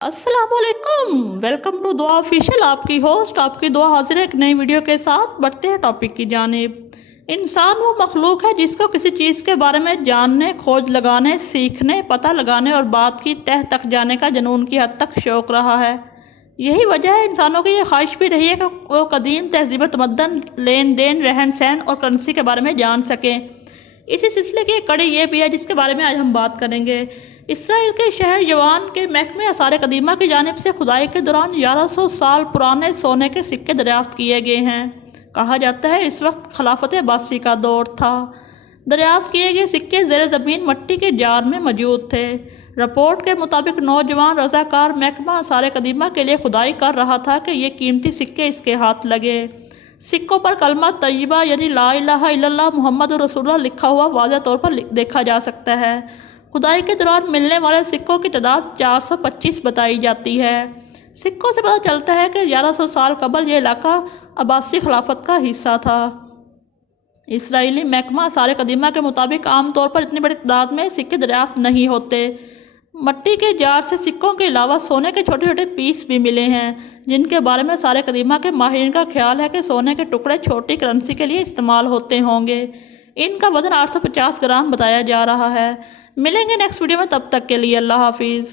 अस्सलाम वालेकुम, welcome to दुआ ऑफिशियल। आपकी होस्ट आपकी दुआ हाजिर है एक नई वीडियो के साथ। बढ़ते हैं टॉपिक की जानिब। इंसान वो मखलूक है जिसको किसी चीज़ के बारे में जानने, खोज लगाने, सीखने, पता लगाने और बात की तह तक जाने का जुनून की हद तक शौक़ रहा है। यही वजह है इंसानों की ये ख्वाहिश भी रही है कि वो कदीम तहजीब तमद्दन, लेन देन, रहन सहन और करेंसी के बारे में जान सकें। इसी सिलसिले की एक कड़ी ये भी है जिसके बारे में आज हम बात करेंगे। इसराइल के शहर यवान के महकमे आसार कदीमा की जानिब से खुदाई के दौरान 1100 साल पुराने सोने के सिक्के दरियाफ्त किए गए हैं। कहा जाता है इस वक्त खिलाफत अब्बासी का दौर था। दरियाफ्त किए गए सिक्के ज़ेर ज़मीन मट्टी के जार में मौजूद थे। रिपोर्ट के मुताबिक नौजवान रज़ाकार महकमा आसार कदीमा के लिए खुदाई कर रहा था कि ये कीमती सिक्के इसके हाथ लगे। सिक्कों पर कलमा तय्यबा यानी ला इलाहा इल्लल्लाह मुहम्मद रसूलुल्लाह लिखा हुआ वाज़ेह तौर पर देखा जा सकता है। खुदाई के दौरान मिलने वाले सिक्कों की तादाद 425 बताई जाती है। सिक्कों से पता चलता है कि 1100 साल कबल यह इलाका अब्बासी खिलाफत का हिस्सा था। इसराइली महकमा आसार कदीमा के मुताबिक आमतौर पर इतनी बड़ी तादाद में सिक्के दरियाफ्त नहीं होते। मट्टी के जार से सिक्कों के अलावा सोने के छोटे छोटे पीस भी मिले हैं, जिनके बारे में आसार कदीमा के माहिरीन का ख्याल है कि सोने के टुकड़े छोटी करेंसी के लिए इस्तेमाल होते होंगे। इनका वजन 850 ग्राम बताया जा रहा है। मिलेंगे नेक्स्ट वीडियो में, तब तक के लिए अल्लाह हाफिज़।